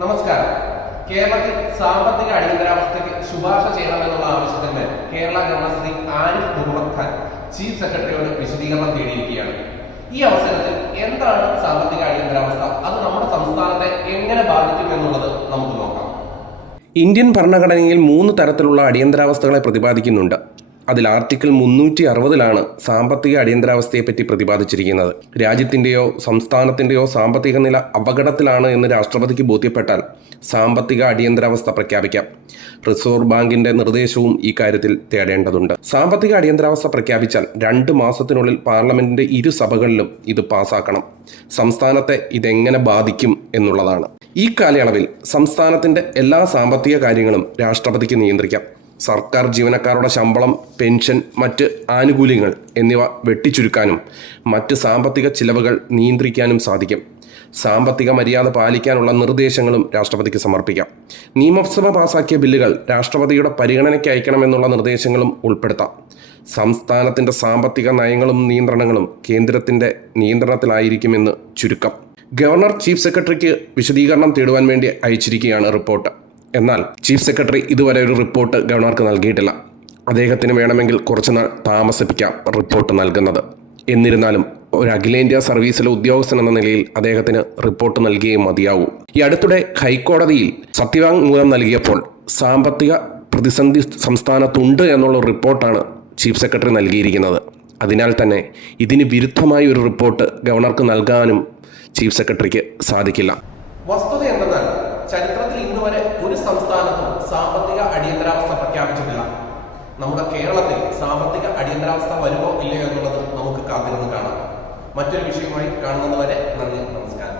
നമസ്കാരം. കേരളത്തിൽ സാമ്പത്തിക അടിയന്തരാവസ്ഥയ്ക്ക് ശുപാർശ ചെയ്യണമെന്നുള്ള ആവശ്യത്തിന് കേരള ഗവർണർ ശ്രീ ആരിഫ് മുഹമ്മദ് ഖാൻ ചീഫ് സെക്രട്ടറിയോട് വിശദീകരണം തേടിയിരിക്കുകയാണ്. ഈ അവസരത്തിൽ എന്താണ് സാമ്പത്തിക അടിയന്തരാവസ്ഥ, അത് നമ്മുടെ സംസ്ഥാനത്തെ എങ്ങനെ ബാധിക്കും എന്നുള്ളത് നമുക്ക് നോക്കാം. ഇന്ത്യൻ ഭരണഘടനയിൽ 3 തരത്തിലുള്ള അടിയന്തരാവസ്ഥകളെ പ്രതിപാദിക്കുന്നുണ്ട്. അതിൽ ആർട്ടിക്കിൾ 360 സാമ്പത്തിക അടിയന്തരാവസ്ഥയെപ്പറ്റി പ്രതിപാദിച്ചിരിക്കുന്നത്. രാജ്യത്തിൻ്റെയോ സംസ്ഥാനത്തിൻ്റെയോ സാമ്പത്തിക നില അപകടത്തിലാണ് എന്ന് രാഷ്ട്രപതിക്ക് ബോധ്യപ്പെട്ടാൽ സാമ്പത്തിക അടിയന്തരാവസ്ഥ പ്രഖ്യാപിക്കാം. റിസർവ് ബാങ്കിന്റെ നിർദ്ദേശവും ഈ കാര്യത്തിൽ തേടേണ്ടതുണ്ട്. സാമ്പത്തിക അടിയന്തരാവസ്ഥ പ്രഖ്യാപിച്ചാൽ 2 മാസത്തിനുള്ളിൽ പാർലമെന്റിന്റെ 2 സഭകളിലും ഇത് പാസാക്കണം. സംസ്ഥാനത്തെ ഇതെങ്ങനെ ബാധിക്കും എന്നുള്ളതാണ്. ഈ കാലയളവിൽ സംസ്ഥാനത്തിന്റെ എല്ലാ സാമ്പത്തിക കാര്യങ്ങളും രാഷ്ട്രപതിക്ക് നിയന്ത്രിക്കാം. സർക്കാർ ജീവനക്കാരുടെ ശമ്പളം, പെൻഷൻ, മറ്റ് ആനുകൂല്യങ്ങൾ എന്നിവ വെട്ടിച്ചുരുക്കാനും മറ്റ് സാമ്പത്തിക ചിലവുകൾ നിയന്ത്രിക്കാനും സാധിക്കും. സാമ്പത്തിക മര്യാദ പാലിക്കാനുള്ള നിർദ്ദേശങ്ങളും രാഷ്ട്രപതിക്ക് സമർപ്പിക്കാം. നിയമസഭ പാസാക്കിയ ബില്ലുകൾ രാഷ്ട്രപതിയുടെ പരിഗണനയ്ക്ക് അയക്കണമെന്നുള്ള നിർദ്ദേശങ്ങളും ഉൾപ്പെടുത്താം. സംസ്ഥാനത്തിൻ്റെ സാമ്പത്തിക നയങ്ങളും നിയന്ത്രണങ്ങളും കേന്ദ്രത്തിൻ്റെ നിയന്ത്രണത്തിലായിരിക്കുമെന്ന് ചുരുക്കം. ഗവർണർ ചീഫ് സെക്രട്ടറിക്ക് വിശദീകരണം തേടുവാൻ വേണ്ടി അയച്ചിരിക്കുകയാണ് റിപ്പോർട്ട്. എന്നാൽ ചീഫ് സെക്രട്ടറി ഇതുവരെ ഒരു റിപ്പോർട്ട് ഗവർണർക്ക് നൽകിയിട്ടില്ല. അദ്ദേഹത്തിന് വേണമെങ്കിൽ കുറച്ചുനാൾ താമസിപ്പിക്കാം റിപ്പോർട്ട് നൽകുന്നത്. എന്നിരുന്നാലും ഒരു അഖിലേന്ത്യാ സർവീസിലെ ഉദ്യോഗസ്ഥൻ എന്ന നിലയിൽ അദ്ദേഹത്തിന് റിപ്പോർട്ട് നൽകിയേ മതിയാവൂ. ഈ അടുത്തിടെ ഹൈക്കോടതിയിൽ സത്യവാങ്മൂലം നൽകിയപ്പോൾ സാമ്പത്തിക പ്രതിസന്ധി സംസ്ഥാനത്തുണ്ട് എന്നുള്ള റിപ്പോർട്ടാണ് ചീഫ് സെക്രട്ടറി നൽകിയിരിക്കുന്നത്. അതിനാൽ തന്നെ ഇതിന് വിരുദ്ധമായ ഒരു റിപ്പോർട്ട് ഗവർണർക്ക് നൽകാനും ചീഫ് സെക്രട്ടറിക്ക് സാധിക്കില്ല. വസ്തുത എന്തെന്നാൽ ചരിത്രത്തിൽ ഇന്നുവരെ ഒരു സംസ്ഥാനത്തും സാമ്പത്തിക അടിയന്തരാവസ്ഥ പ്രഖ്യാപിച്ചിട്ടില്ല. നമ്മുടെ കേരളത്തിൽ സാമ്പത്തിക അടിയന്തരാവസ്ഥ വരുമോ ഇല്ലയോ എന്നുള്ളത് നമുക്ക് കാത്തിരുന്ന് കാണാം. മറ്റൊരു വിഷയമായി കാണുന്നതുവരെ നന്ദി, നമസ്കാരം.